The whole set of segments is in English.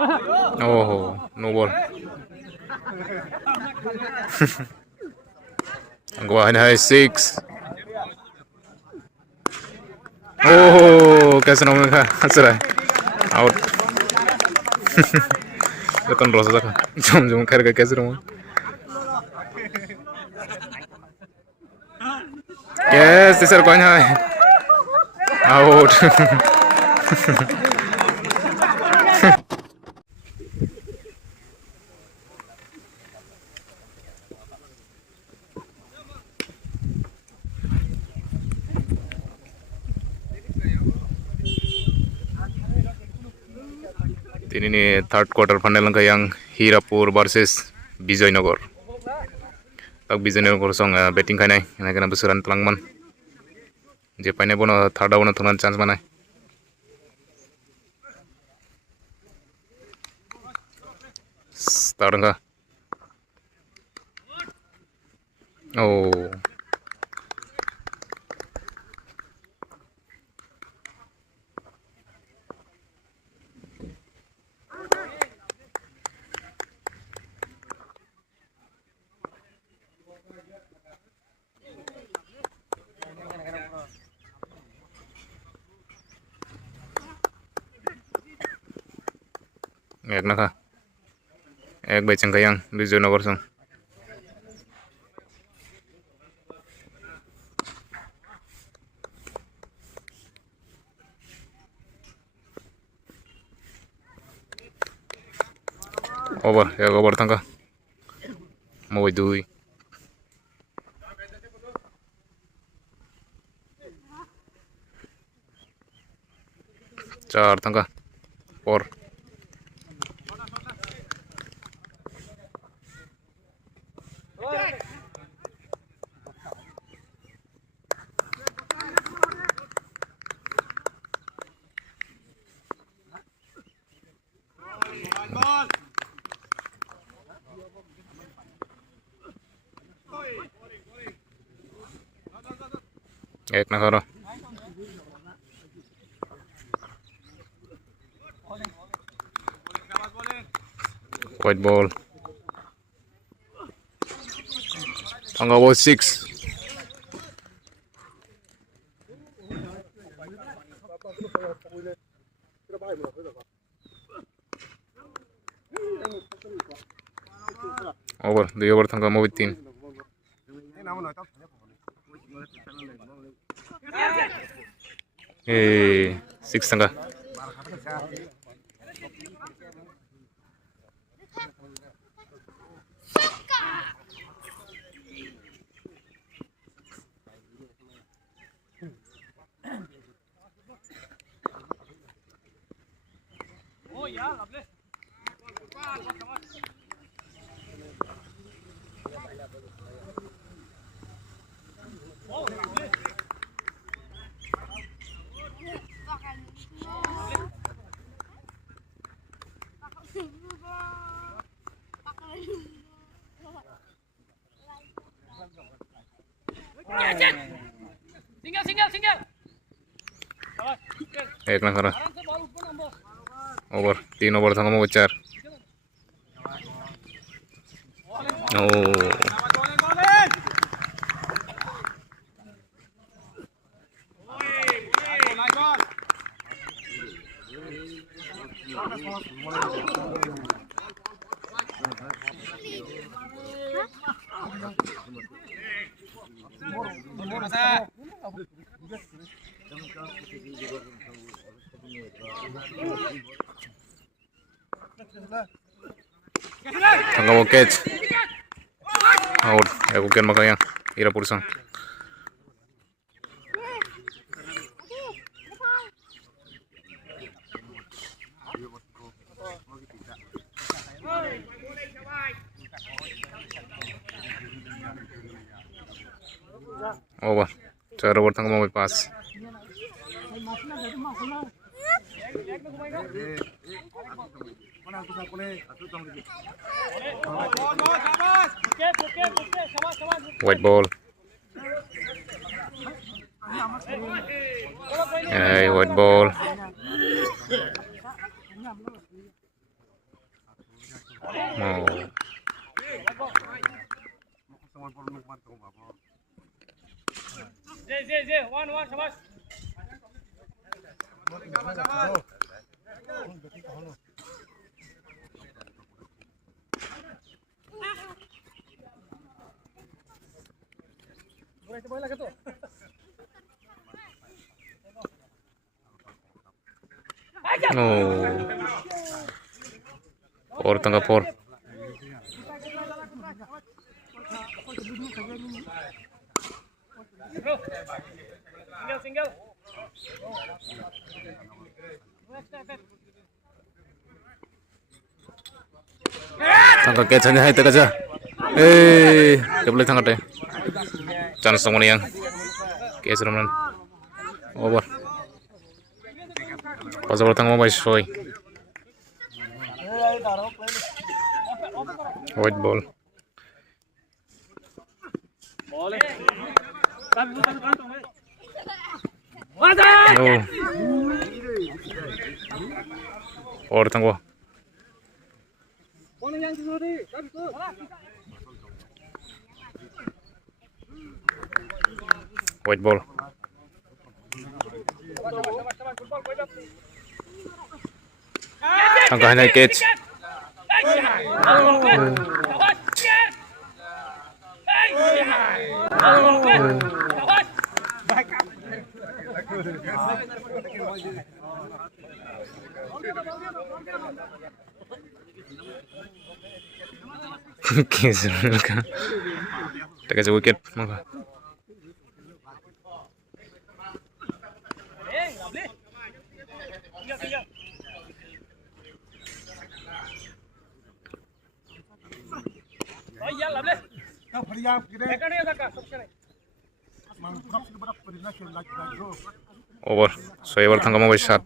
Oh, no ball. Go ahead, high 6. Oh, कैसे नाम लिखा हंस रहा है आउट रतन रोसा था झुम झुम कर कैसे रहूँ yes sir कौन है out ini third quarter final angka yang Hirapur versus Bijoynagar. Tak Bijoynagar song betting kanai, ini kena besuran telangman. Je paine bono third bono thunan chance mana. Start angka. Oh. Ek naka. Ek baca angka yang Bijoynagar song. Over, ek over tangka. Mau dui. Char tangka. Four. Ek na karo. White ball. Tangga ball 6. Over. 2 over tangga mau 3. Eh, 6 tangga. Single. एक ना करा over 3 over था mau 4 oh tangga mau catch out aku kan makanya Hirapur sang over 4 over tangga mau pass white ball white ball Four tangga four. Single. Tangga catch hanya hai teka aja. Kebelet tangga deh. Chance sama nih yang catch ramlan. Over. Pas over tangga mau shoy. White ball. Oh. Four tangga. White ball. Tangga hanya catch. Take a wicket. Over. So ever tangga mau shot.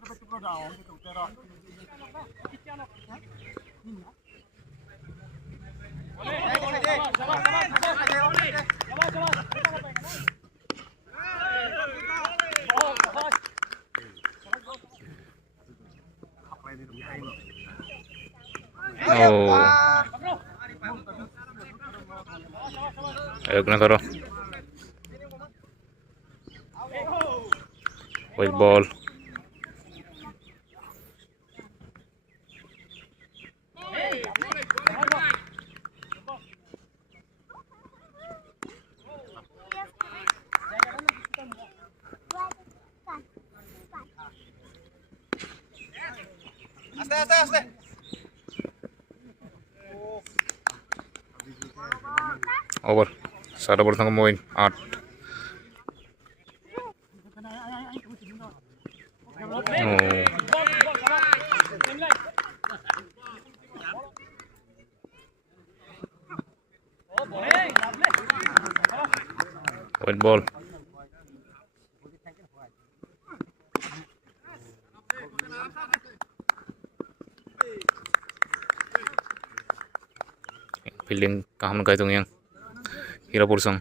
Oh. Ayo kena taruh. White ball. Aste. Over. Sada over tangga mau 8. White ball. Fielding kaham kai tung yang Hirapur song.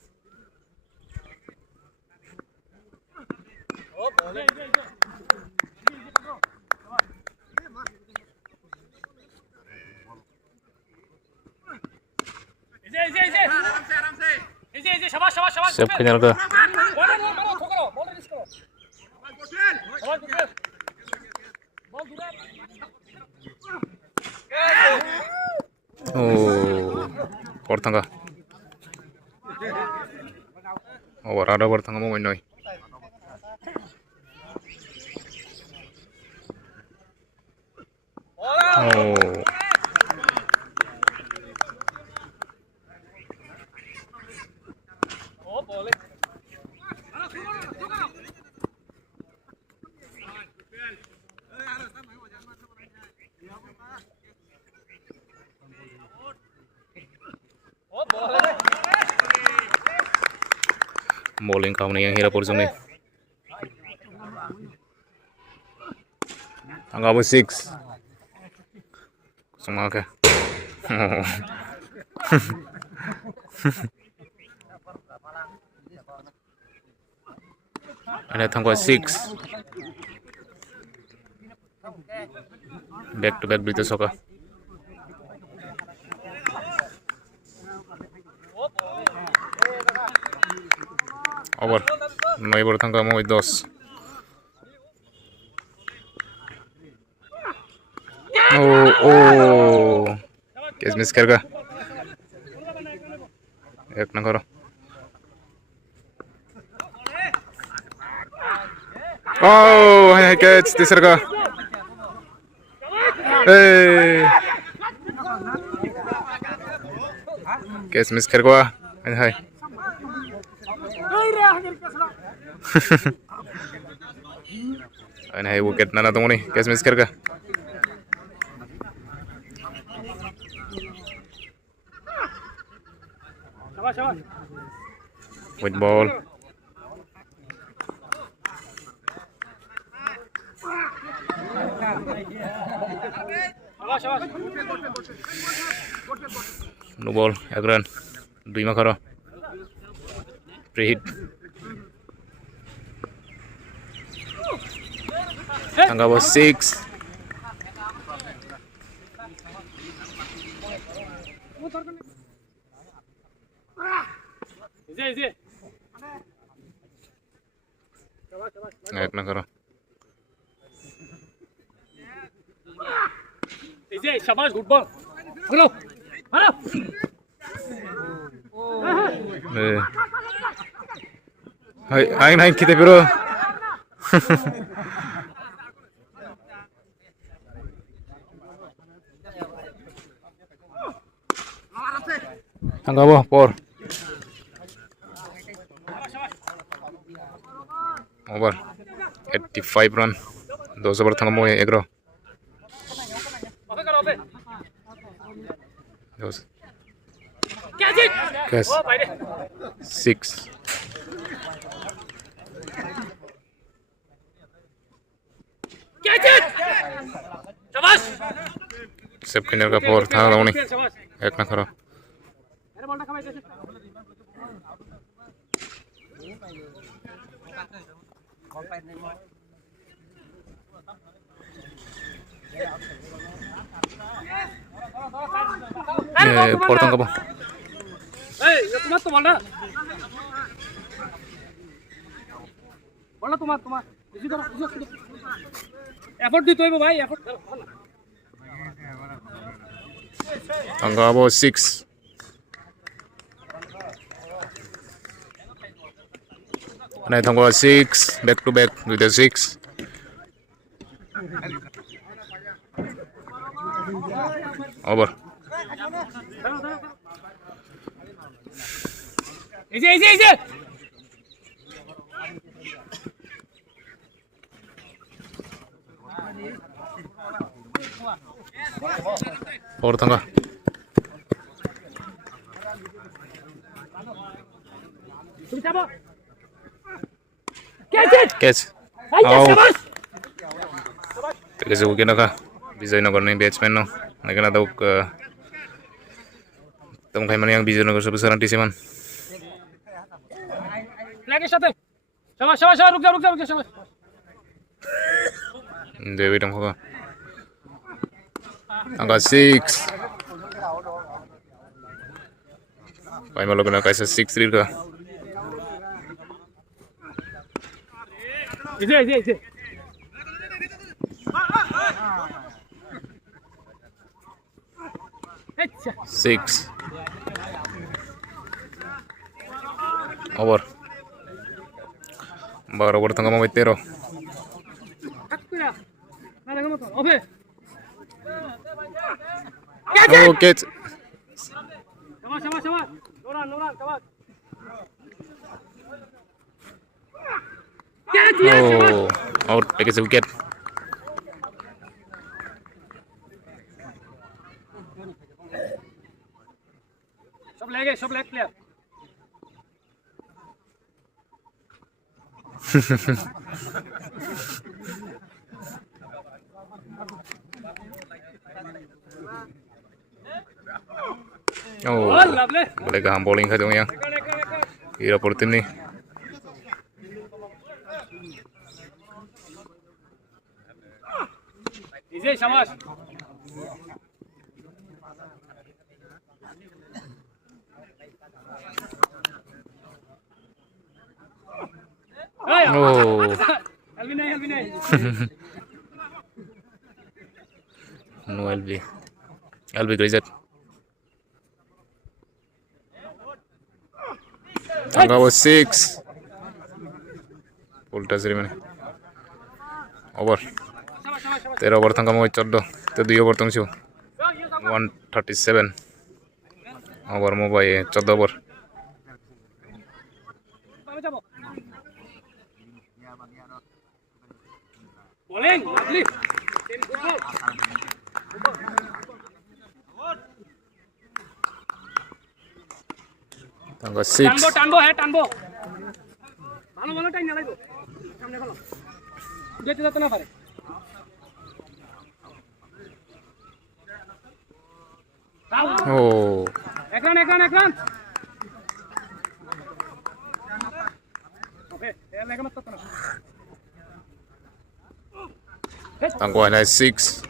Siap kenyal ke. Oh, four tangga. Over ada over tangga mau main noy. Oh. Bowling kamu nih yang Hirapur song nih. Tangga 6. Semua ke. Ada tangga 6. Back to back British Soccer. Over. 9 ball tangka mo 10. Oh, catch miss कर गया एक ना करो oh है catch तीसरा का catch miss कर गया है है विकेट ना तो नहीं कैच मिस कर गया with ball no ball एक रन 2 मा करो free hit angka bos 6 एक ना करो शाबाश good ball hello hello hi hi kita biro angka bawah por over 85 run 2 over tangga mo 11 Yes. 6 सब किन्नर का 4 था लाउनी एक ना करो por tangga po তোমার এফোর্ট দিতে হইব ভাই effort tangga po 6 Nah, tangga 6 back to back with the 6 over এই যে और tangga catch out kasi wicket na ka Bijoynagar na yung batsman no nagana daw tong kay man yang Bijoynagar sa besaran tisiman ফ্ল্যাগের সাথে শাবাশ শাবাশ শাবাশ রুক যা শাবাশ Dewi dong ka angka 6 Pai malo na kaisa 6 rir ka এই যে 6 over 12 over tangga mo 13 ওবে oh catch শাবাশ নোরান শাবাশ oh out take a wicket সব leg player oh boleh gaham bowling ka dong yang ira por tim ni এই যে শাবাশ Oh. Alvin nahi. No LB. LB Grizet. Tangga was 6. Full touch remaining. Over. 13 over tangga mo 14. Te 2 over tong siu. 137. Over mo by 14 over. Bowling. Tangga 6. টানবো ভালো time না লাগবে সামনে ভালো যেতে যেতে না পারে Oh. একরান ওকে এর লাগে মত না Tangga na 6.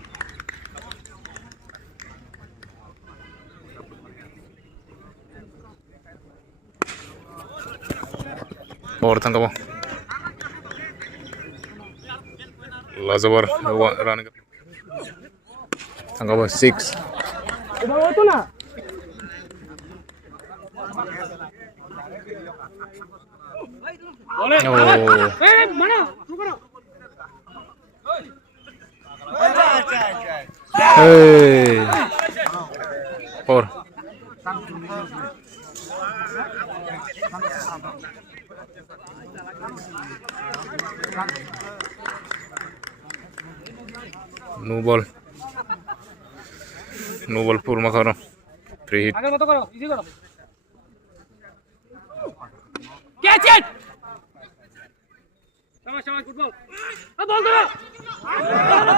Over tangga mo. Last over run. Tangga mo 6. এটা হতো না বলে এই মানা শুরু করো Hey. 4. No ball. No ball purma karo. Free hit. আগের মতো করো ইজি করো ক্যাচ ইট শাবাশ ফুটবল বল দাও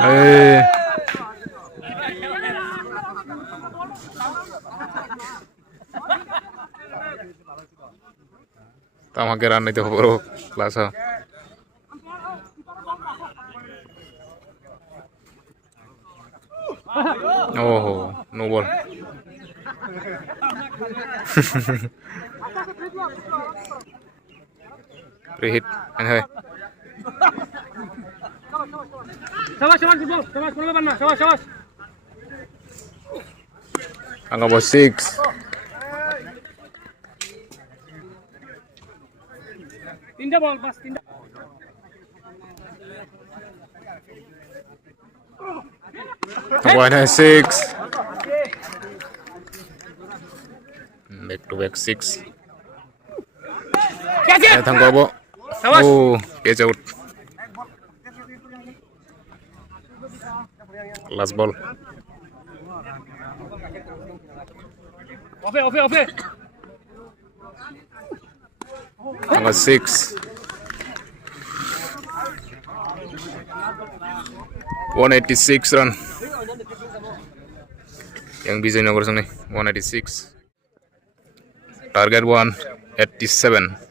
Hey. Tama kira itu bro Plaza. Oh, no ball. Free hit. Anyway. শাবাশ ফুটবল শাবাশ কোনো ব্যাপার না শাবাশ Angka bos 6. তিনটা বল বাস তিনটা Angka 6. Back to back 6. Catch it Tangga bo. Oh, catch out. Last ball. ওফে Angka 6. $186 run. Yang bisa nomor sini 186. Target 187.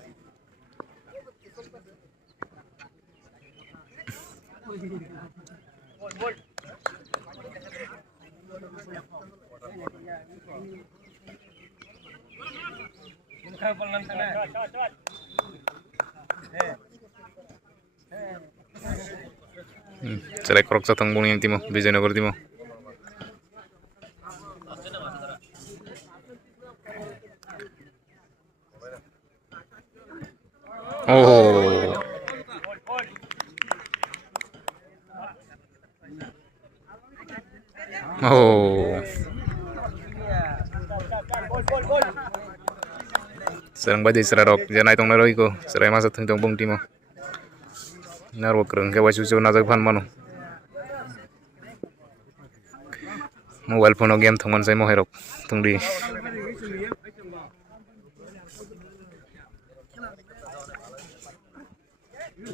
Cerai korok satang bung yang timo, Bijayanagara timo. Oh. Oh. Serang badi serarok, janai tong naroi ko, serai masa tong bung timo. Narwo kereng ke wasu su nazak pan mano. Mobile phone game thong man sai mo herok tung di.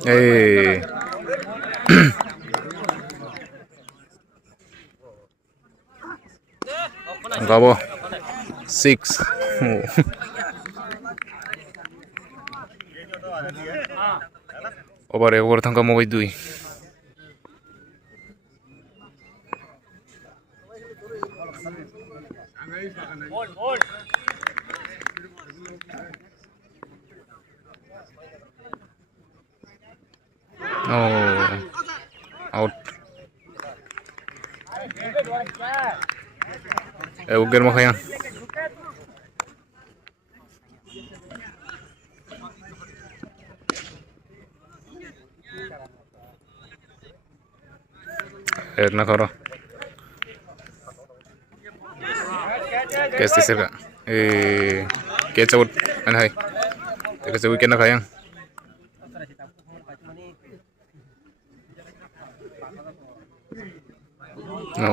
Hey. Gabo 6. Over tangka mo 2. Oh, out. Ugar mo kaya. Na karo. कैसे से catch out on है तो कैसे wicket ना खाया no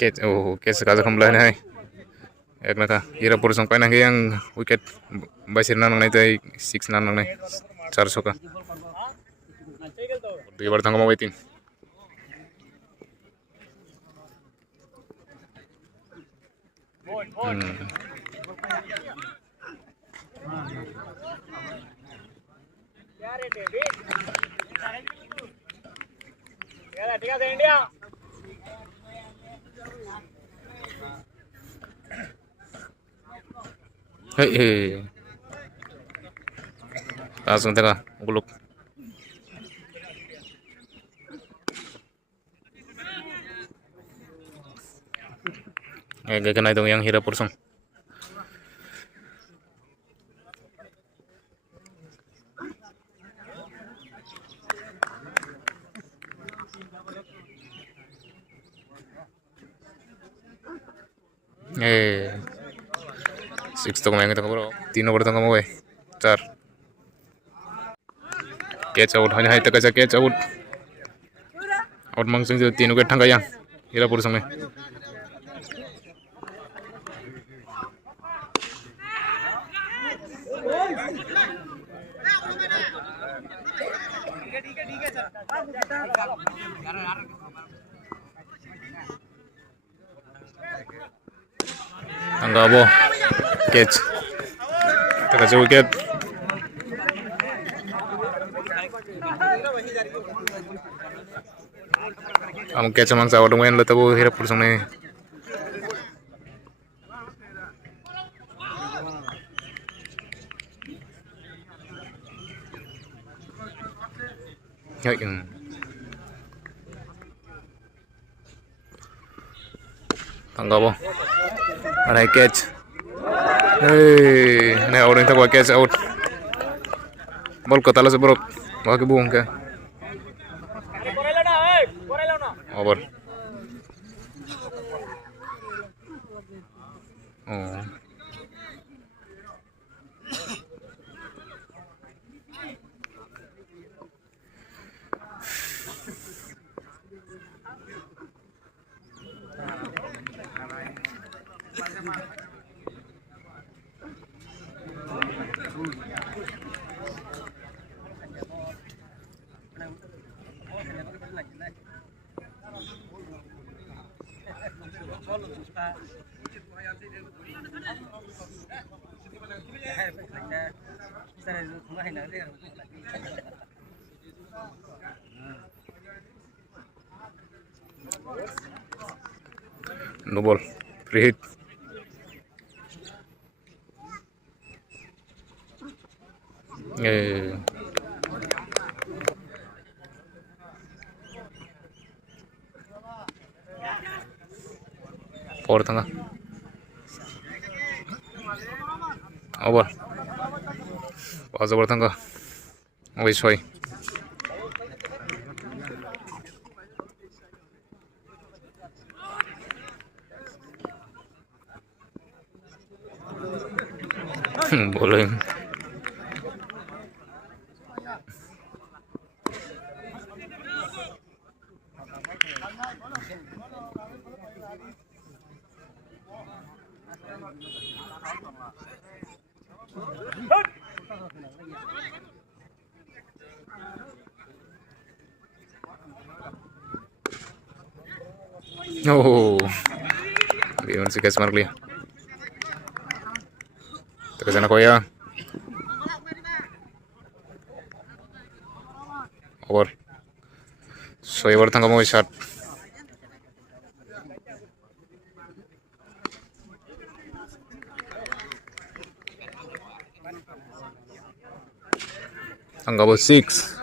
catch ओ कैसे काजा खम्बला है एक ना का हीरापुर संग पाइना के yang wicket basir na nangnai tai 6 na nangnai 400 ka dua bar tangga mau waiting India. Hei, langsung tengah guluk. Gak kena itu yang Hirapur song. Six तो कमाएंगे तो बरो 3 ओवर तो कमाओगे 4 कैच आउट हने हाई तक कैच आउट आउट मंगसिंग जो 3 wicket ठंगा yang Hirapur संग में Anggabo catch terkasih wicket am catch mangsa awal main lo tabu Hirapur संग में Anggabo ada catch ini orang itu catch out ball ke tala seberok bagi buang ke over oh no ball free hit four tengah over pas over tengah wis hoy bowling oh gimana sih guys Marley terus sana koya over so over tangga mau shot Tanggabo 6.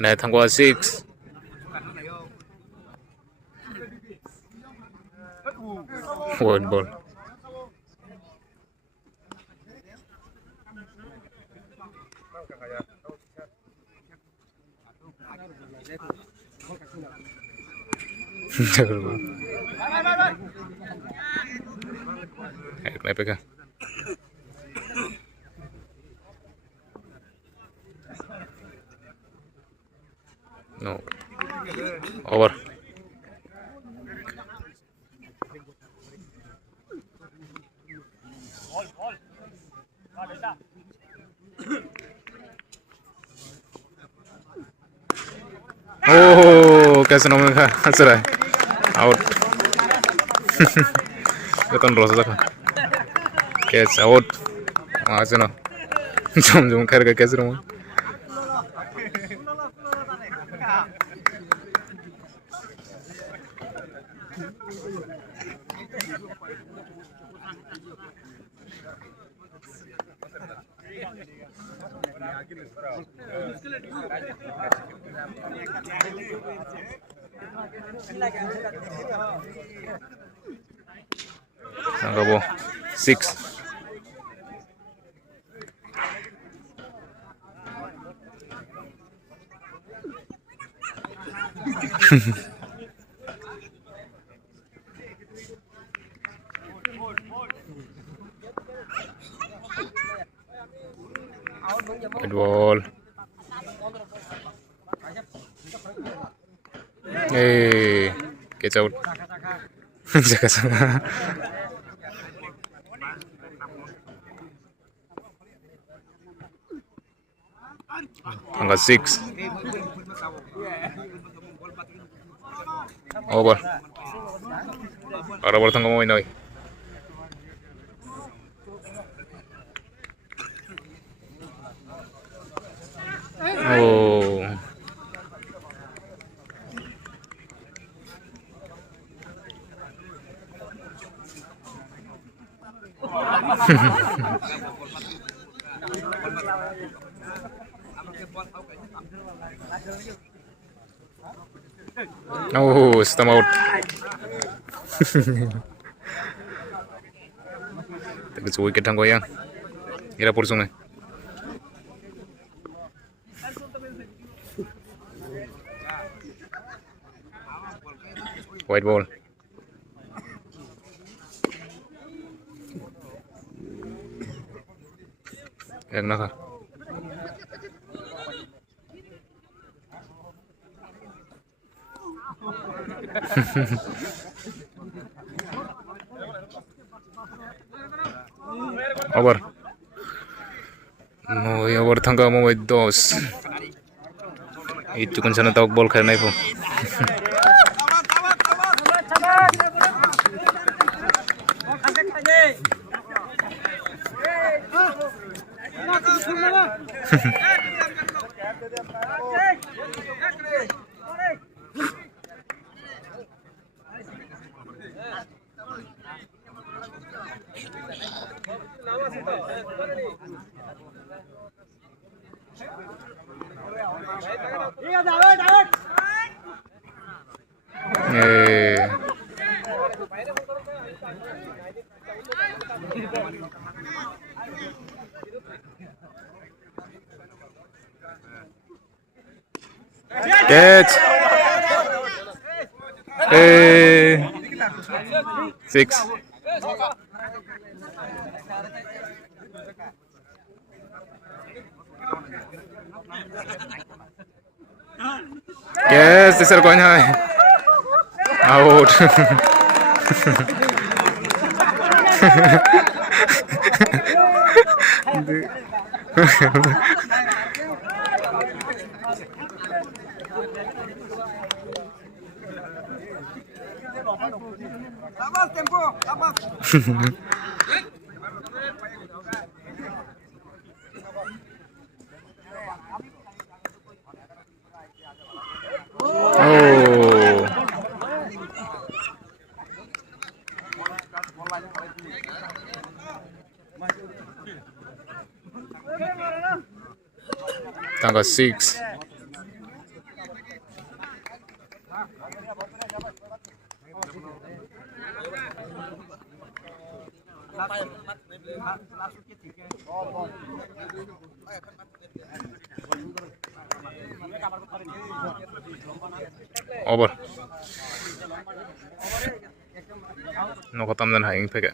Nah, Tanggabo 6. Word ball. May pegang. No. Over. Oh, कैसे नाम है हंस रहा है out देखो रोज़ देखो कैसे out वहाँ से ना झूम झूम कर के कैसे रहूँ Tanggabo 6. Good ball. Hey, catch out. Jaga sana. Angka 6. Over. Para bertanggung mau ini. Oh. Oh, stem out. Tegus wicket ang goyang. Ira pursung na. White ball. Yang naka. Over. No, over thangga mo may 2. Itu kan sana tawag ball kaya na po. Catch. 6. Yes, this is going high. Out. Oh. tangga 6 over nó có tâm dân hành phải kệ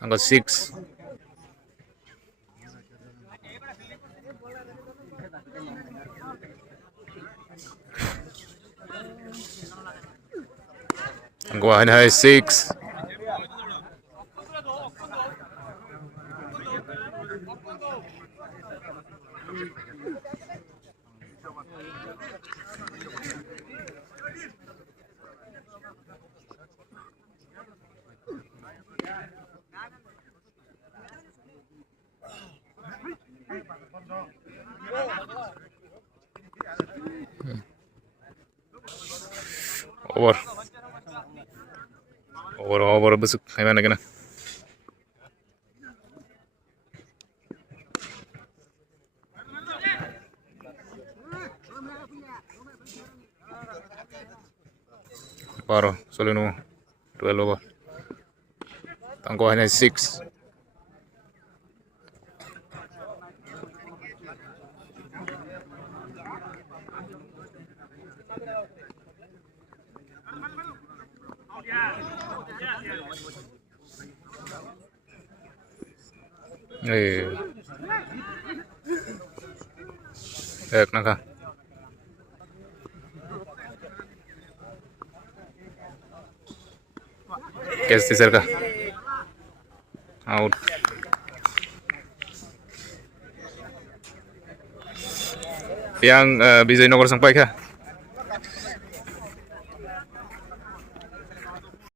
tangga 6 tangga 6 over besuk gimana kena baru solino 12 over tangko hanya 6 एक ना का कैसे sir का out yang Bijoynogor sampai kah